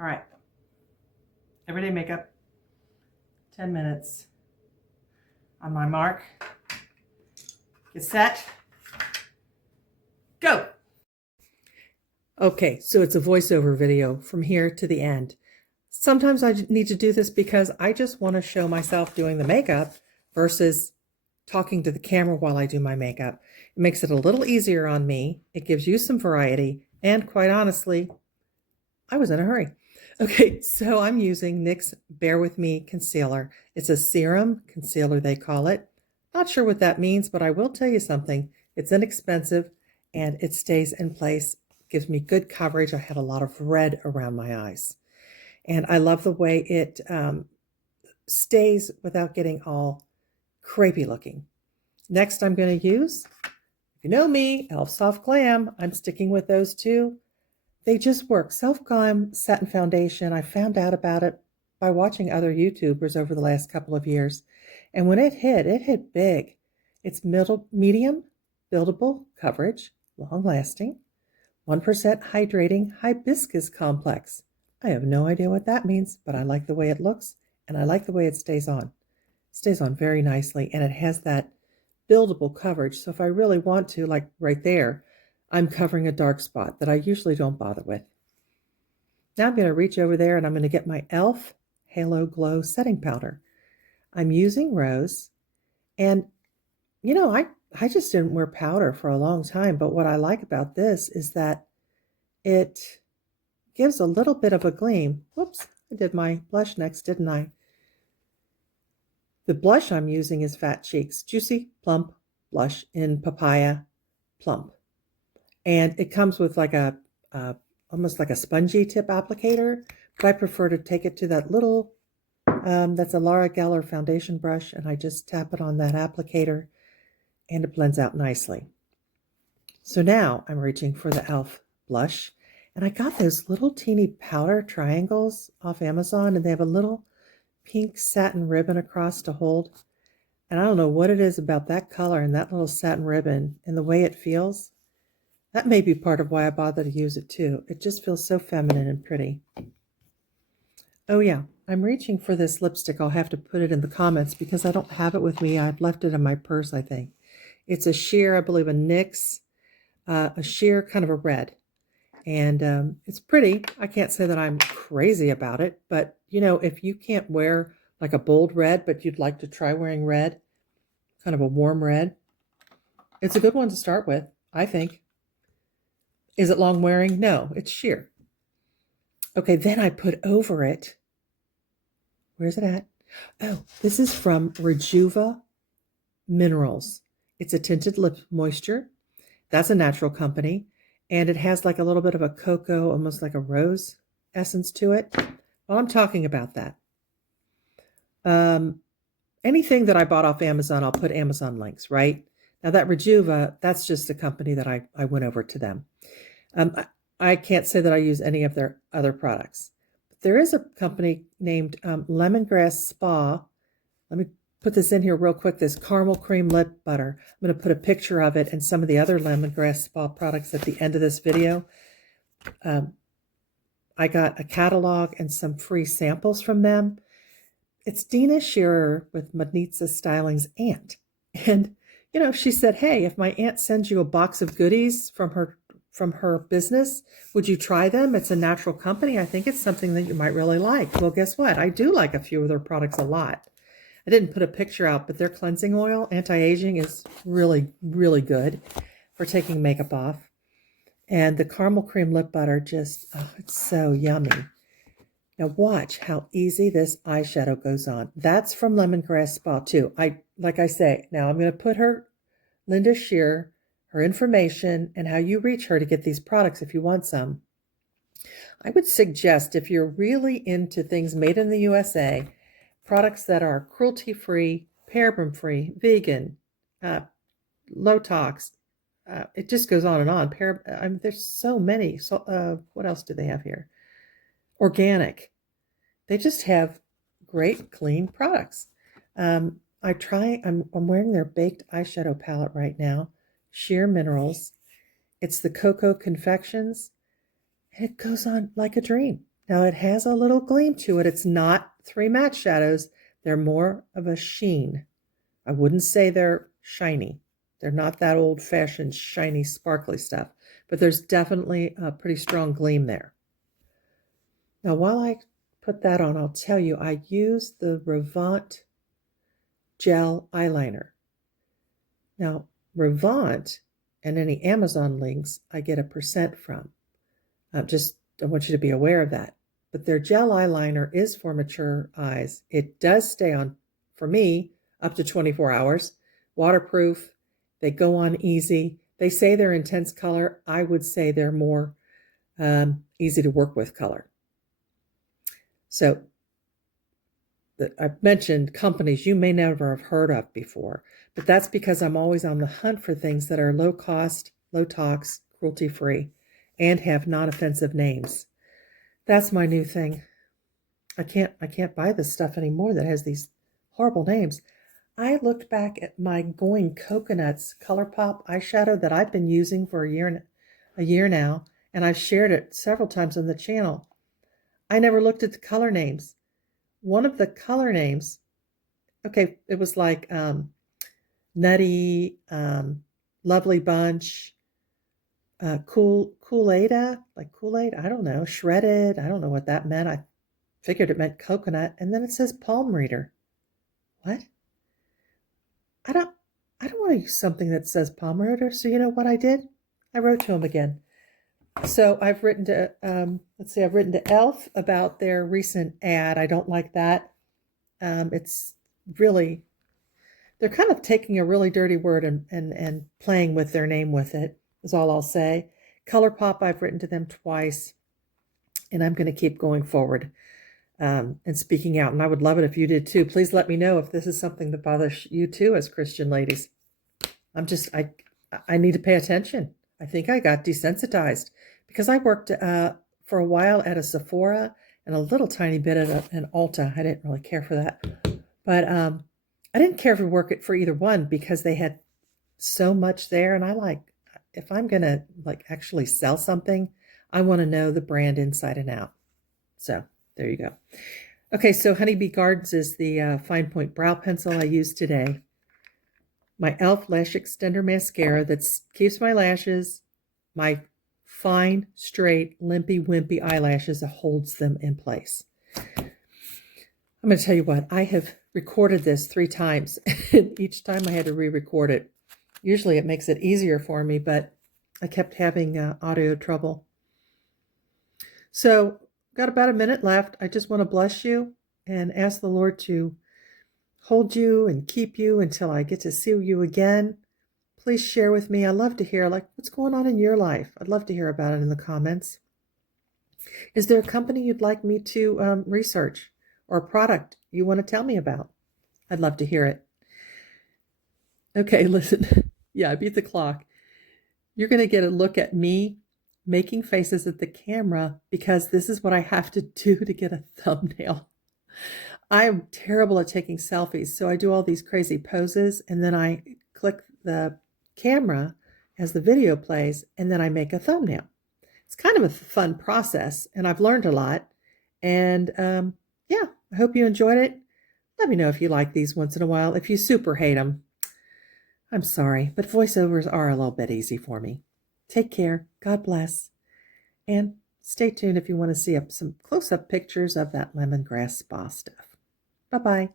All right. Everyday makeup, 10 minutes. On my mark, get set, go. Okay, so it's a voiceover video from here to the end. Sometimes I need to do this because I just want to show myself doing the makeup versus talking to the camera while I do my makeup. It makes it a little easier on me. It gives you some variety. And quite honestly, I was in a hurry. Okay, so I'm using NYX Bear With Me Concealer. It's a serum concealer, they call it. Not sure what that means, but I will tell you something. It's inexpensive and it stays in place. Gives me good coverage. I have a lot of red around my eyes. And I love the way it stays without getting all crepey looking. Next, I'm going to use, if you know me, e.l.f. Soft Glam. I'm sticking with those two. They just work. Self Glam Satin Foundation. I found out about it by watching other YouTubers over the last couple of years. And when it hit big. It's medium, buildable coverage, long lasting, 1% hydrating hibiscus complex. I have no idea what that means, but I like the way it looks and I like the way it stays on. It stays on very nicely and it has that buildable coverage. So if I really want to, like right there, I'm covering a dark spot that I usually don't bother with. Now I'm going to reach over there and I'm going to get my e.l.f. Halo Glow Setting Powder. I'm using Rose, and you know, I just didn't wear powder for a long time, but what I like about this is that it gives a little bit of a gleam. Whoops, I did my blush next, didn't I? The blush I'm using is Fat Cheeks Juicy Plump Blush in Papaya Plump. And it comes with like a almost like a spongy tip applicator, but I prefer to take it to that little, that's a Laura Geller foundation brush, and I just tap it on that applicator, and it blends out nicely. So now I'm reaching for the e.l.f. blush, and I got those little teeny powder triangles off Amazon, and they have a little pink satin ribbon across to hold. And I don't know what it is about that color and that little satin ribbon and the way it feels. That may be part of why I bother to use it too. It just feels so feminine and pretty. Oh yeah, I'm reaching for this lipstick. I'll have to put it in the comments because I don't have it with me. I've left it in my purse, I think. It's a sheer, I believe a NYX, a sheer kind of a red. And it's pretty. I can't say that I'm crazy about it, but you know, if you can't wear like a bold red, but you'd like to try wearing red, kind of a warm red, it's a good one to start with, I think. Is it long wearing? No, it's sheer. Okay, then I put over it, where's it at? Oh, this is from Rejuva Minerals. It's a tinted lip moisture. That's a natural company. And it has like a little bit of a cocoa, almost like a rose essence to it. Well, I'm talking about that. Anything that I bought off Amazon, I'll put Amazon links, right? Now that Rejuva, that's just a company that I went over to them. I can't say that I use any of their other products. But there is a company named Lemongrass Spa. Let me put this in here real quick, this caramel cream lip butter. I'm going to put a picture of it and some of the other Lemongrass Spa products at the end of this video. I got a catalog and some free samples from them. It's Dina Scherer with Magnitza Styling's aunt. And, you know, she said, hey, if my aunt sends you a box of goodies from her business, would you try them? It's a natural company. I think it's something that you might really like. Well, guess what? I do like a few of their products a lot. I didn't put a picture out, but their cleansing oil, anti-aging, is really, really good for taking makeup off. And the caramel cream lip butter just, oh, it's so yummy. Now watch how easy this eyeshadow goes on. That's from Lemongrass Spa too. Like I say, now I'm going to put her, Linda Scherer, her information and how you reach her to get these products if you want some. I would suggest if you're really into things made in the USA, products that are cruelty-free, paraben-free, vegan, low tox, it just goes on and on. I mean, there's so many. So, what else do they have here? Organic. They just have great, clean products. I'm wearing their baked eyeshadow palette right now. Sheer Minerals. It's the Cocoa Confections. And it goes on like a dream. Now it has a little gleam to it. It's not 3 matte shadows. They're more of a sheen. I wouldn't say they're shiny. They're not that old-fashioned shiny sparkly stuff, but there's definitely a pretty strong gleam there. Now while I put that on, I'll tell you, I use the REVANT gel eyeliner. Now REVANT and any Amazon links I get a % from. I want you to be aware of that. But their gel eyeliner is for mature eyes. It does stay on, for me, up to 24 hours. Waterproof. They go on easy. They say they're intense color. I would say they're more easy to work with color. So I've mentioned companies you may never have heard of before, but that's because I'm always on the hunt for things that are low cost, low tox, cruelty free, and have non-offensive names. That's my new thing. I can't buy this stuff anymore that has these horrible names. I looked back at my Going Coconuts ColourPop eyeshadow that I've been using for a year now, and I've shared it several times on the channel. I never looked at the color names. One of the color names, okay, it was like Nutty, Lovely Bunch, Kool-Aid, like Kool-Aid, I don't know, Shredded, I don't know what that meant. I figured it meant coconut, and then it says palm reader. What? I don't want to use something that says palm reader, so you know what I did? I wrote to him again. So I've written to, I've written to e.l.f. about their recent ad. I don't like that. It's really, they're kind of taking a really dirty word and playing with their name with it, is all I'll say. ColourPop, I've written to them twice, and I'm going to keep going forward and speaking out. And I would love it if you did too. Please let me know if this is something that bothers you too as Christian ladies. I need to pay attention. I think I got desensitized because I worked for a while at a Sephora and a little tiny bit at an Ulta. I didn't really care for that. But I didn't care to work for either one because they had so much there. And I like, if I'm going to like actually sell something, I want to know the brand inside and out. So there you go. Okay, so Honeybee Gardens is the fine point brow pencil I used today. My e.l.f. Lash Xtndr mascara that keeps my lashes, my fine, straight, limpy, wimpy eyelashes, holds them in place. I'm going to tell you what, I have recorded this 3 times, and each time I had to re-record it. Usually it makes it easier for me, but I kept having audio trouble. So, got about a minute left. I just want to bless you and ask the Lord to hold you and keep you until I get to see you again. Please share with me. I love to hear like what's going on in your life. I'd love to hear about it in the comments. Is there a company you'd like me to research or a product you want to tell me about? I'd love to hear it. Okay, listen. Yeah, I beat the clock. You're going to get a look at me making faces at the camera because this is what I have to do to get a thumbnail. I am terrible at taking selfies, so I do all these crazy poses, and then I click the camera as the video plays, and then I make a thumbnail. It's kind of a fun process, and I've learned a lot. And yeah, I hope you enjoyed it. Let me know if you like these once in a while. If you super hate them, I'm sorry, but voiceovers are a little bit easy for me. Take care. God bless. And stay tuned if you want to see some close-up pictures of that Lemongrass Spa stuff. Bye-bye.